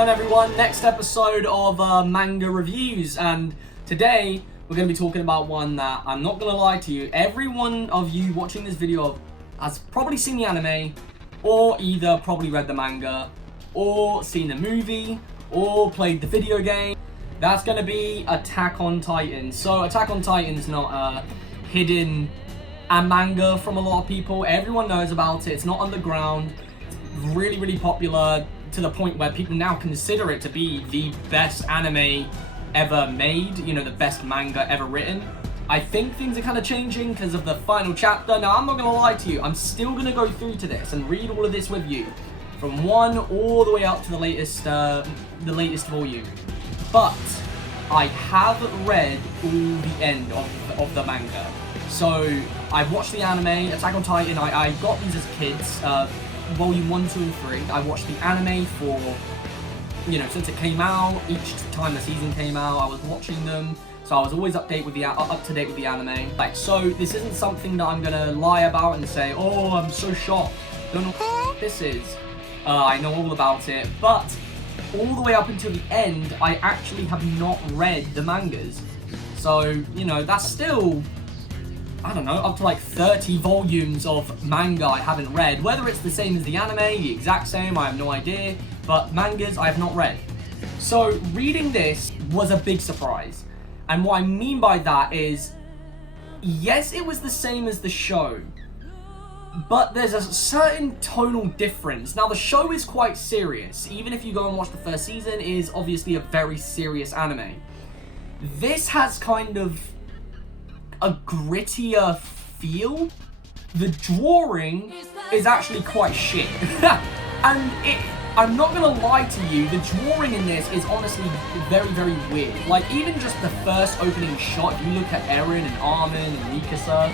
on everyone? Next episode of Manga Reviews, and today we're going to be talking about one that, I'm not going to lie to you, every one of you watching this video has probably seen the anime, or either probably read the manga, or seen the movie, or played the video game. That's going to be Attack on Titan. So Attack on Titan is not a hidden manga from a lot of people. Everyone knows about it. It's not underground. It's really popular, to the point where people now consider it to be the best anime ever made, you know, the best manga ever written. I think things are kind of changing because of the final chapter. Now, I'm not going to lie to you, I'm still going to go through to this and read all of this with you, from 1 all the way up to the latest volume. But I have read all the end of the manga. So, I've watched the anime, Attack on Titan. I got these as kids, volume 1, 2, and 3. I watched the anime for, you know, since it came out. Each time the season came out, I was watching them. So I was always up to date with the anime. Like, so this isn't something that I'm gonna lie about and say, oh, I'm so shocked. Don't know what this is. I know all about it, but all the way up until the end, I actually have not read the mangas. So, you know, that's still, I don't know, up to like 30 volumes of manga I haven't read. Whether it's the same as the anime, the exact same, I have no idea. But mangas I have not read. So reading this was a big surprise. And what I mean by that is, yes, it was the same as the show, but there's a certain tonal difference. Now, the show is quite serious. Even if you go and watch the first season, it is obviously a very serious anime. This has kind of a grittier feel. The drawing is actually quite shit. And I'm not gonna lie to you, the drawing in this is honestly very weird. Like, even just the first opening shot, if you look at Eren and Armin and Mikasa,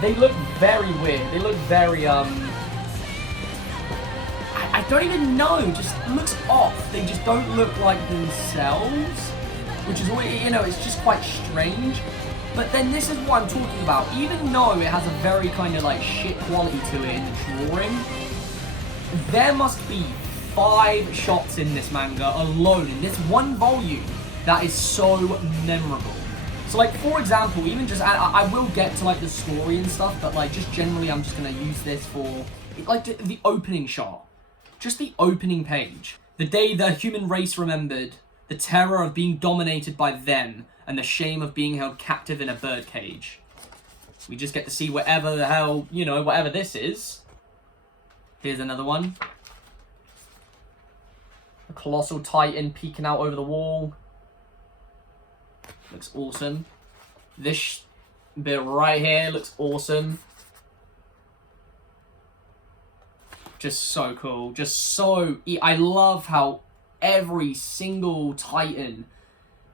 they look very weird. They look very, I don't even know, just looks off. They just don't look like themselves, which is, you know, it's just quite strange. But then this is what I'm talking about. Even though it has a very kind of like shit quality to it in the drawing, there must be 5 shots in this manga alone, in this one volume, that is so memorable. So, like, for example, even just, I will get to like the story and stuff, but like just generally I'm just going to use this for like the opening shot. Just the opening page. The day the human race remembered, the terror of being dominated by them, and the shame of being held captive in a birdcage. We just get to see whatever the hell, you know, whatever this is. Here's another one. A colossal titan peeking out over the wall. Looks awesome. This bit right here looks awesome. Just so cool. Just so... I love how every single titan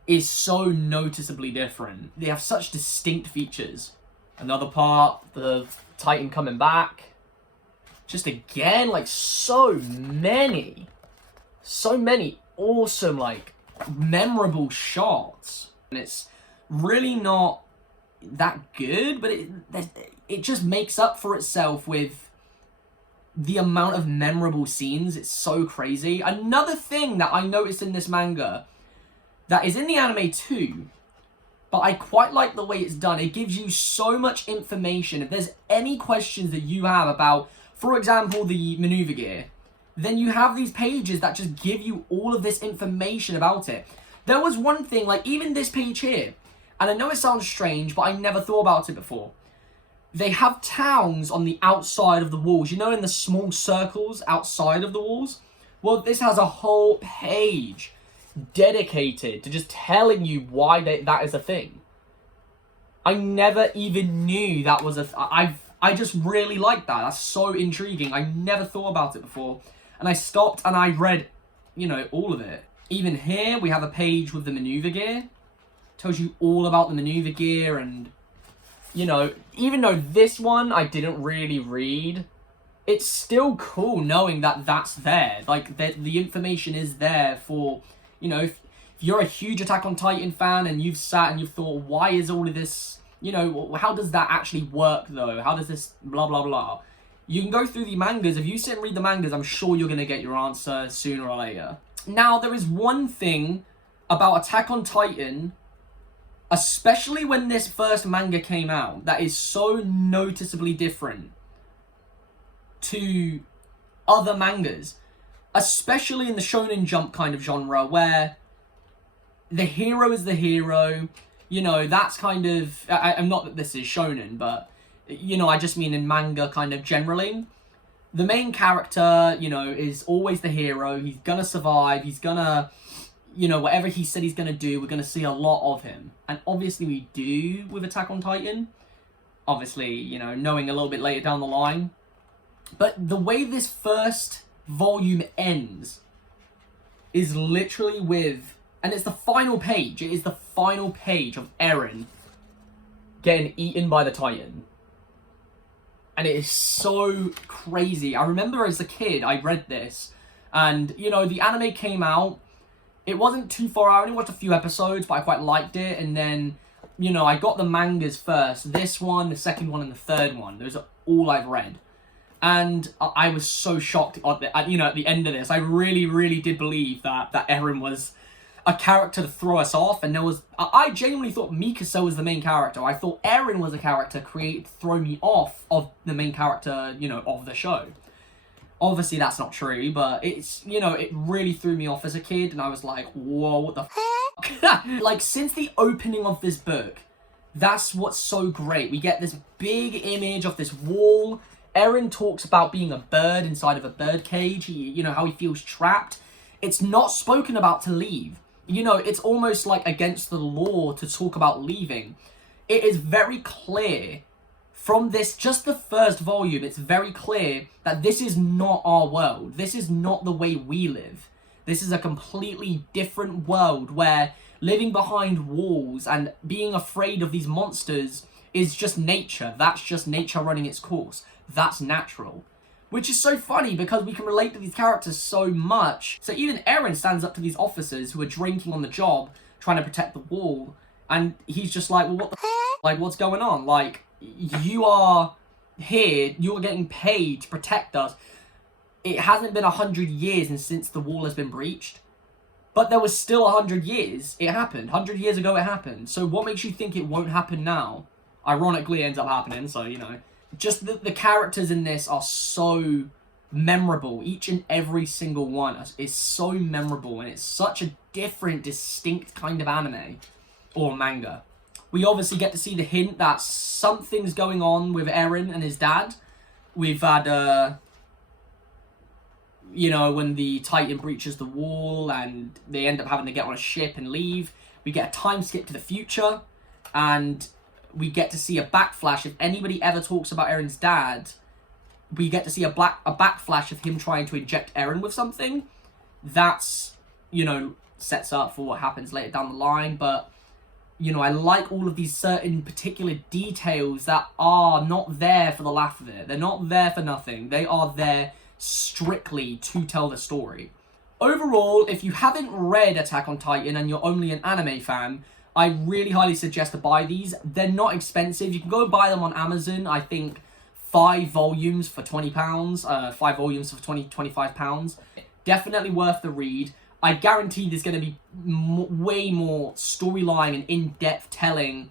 is so noticeably different. They have such distinct features. Another part, the titan coming back. Just again, like, so many awesome, like, memorable shots. And it's really not that good, but it just makes up for itself with the amount of memorable scenes. It's so crazy. Another thing that I noticed in this manga that is in the anime too, but I quite like the way it's done. It gives you so much information. If there's any questions that you have about, for example, the maneuver gear, then you have these pages that just give you all of this information about it. There was one thing, like even this page here, and I know it sounds strange, but I never thought about it before. They have towns on the outside of the walls, you know, in the small circles outside of the walls? Well, this has a whole page dedicated to just telling you why that is a thing. I never even knew that was I just really like that. That's so intriguing. I never thought about it before. And I stopped and I read, you know, all of it. Even here, we have a page with the maneuver gear. Tells you all about the maneuver gear and, you know, even though this one I didn't really read, it's still cool knowing that that's there. Like, the information is there for, you know, if you're a huge Attack on Titan fan and you've sat and you've thought, why is all of this, you know, how does that actually work though? How does this blah, blah, blah? You can go through the mangas. If you sit and read the mangas, I'm sure you're going to get your answer sooner or later. Now, there is one thing about Attack on Titan, especially when this first manga came out, that is so noticeably different to other mangas, especially in the Shonen Jump kind of genre, where the hero is the hero. You know, that's kind of... I'm not that this is shonen, but, you know, I just mean in manga kind of generally. The main character, you know, is always the hero. He's gonna survive. He's gonna... You know, whatever he said he's gonna do, we're gonna see a lot of him. And obviously we do with Attack on Titan. Obviously, you know, knowing a little bit later down the line. But the way this first volume ends is literally with... And it's the final page. It is the final page of Eren getting eaten by the Titan. And it is so crazy. I remember as a kid, I read this. And, you know, the anime came out. It wasn't too far out. I only watched a few episodes, but I quite liked it. And then, you know, I got the mangas first. This one, the second one, and the third one. Those are all I've read. And I was so shocked at, you know, at the end of this. I really, really did believe that Eren was a character to throw us off. And there was... I genuinely thought Mikasa was the main character. I thought Eren was a character created to throw me off of the main character, you know, of the show. Obviously, that's not true, but it's, you know, it really threw me off as a kid. And I was like, whoa, what the fuck? Like, since the opening of this book, that's what's so great. We get this big image of this wall. Eren talks about being a bird inside of a bird cage. You know, how he feels trapped. It's not spoken about to leave. You know, it's almost like against the law to talk about leaving. It is very clear from this, just the first volume, it's very clear that this is not our world. This is not the way we live. This is a completely different world where living behind walls and being afraid of these monsters is just nature. That's just nature running its course. That's natural. Which is so funny because we can relate to these characters so much. So even Eren stands up to these officers who are drinking on the job, trying to protect the wall. And he's just like, well, what the f***? Like, what's going on? Like, you are here, you're getting paid to protect us. It hasn't been 100 years since the wall has been breached. But there was still 100 years. It happened. 100 years ago it happened. So what makes you think it won't happen now? Ironically, it ends up happening, so, you know. Just the characters in this are so memorable. Each and every single one is so memorable. And it's such a different, distinct kind of anime. Or manga. We obviously get to see the hint that something's going on with Eren and his dad. We've had, you know, when the Titan breaches the wall and they end up having to get on a ship and leave. We get a time skip to the future. And we get to see a backflash. If anybody ever talks about Eren's dad, we get to see a backflash of him trying to inject Eren with something. That's, you know, sets up for what happens later down the line. But, you know, I like all of these certain particular details that are not there for the laugh of it. They're not there for nothing. They are there strictly to tell the story. Overall, if you haven't read Attack on Titan and you're only an anime fan, I really highly suggest to buy these. They're not expensive. You can go and buy them on Amazon. I think 5 volumes for £20. 5 volumes for £25. Definitely worth the read. I guarantee there's going to be way more storyline and in-depth telling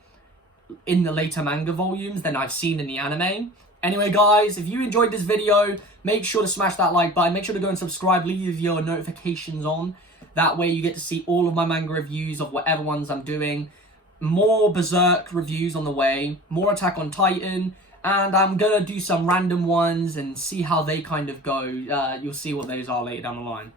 in the later manga volumes than I've seen in the anime. Anyway, guys, if you enjoyed this video, make sure to smash that like button. Make sure to go and subscribe. Leave your notifications on. That way you get to see all of my manga reviews of whatever ones I'm doing. More Berserk reviews on the way. More Attack on Titan. And I'm going to do some random ones and see how they kind of go. You'll see what those are later down the line.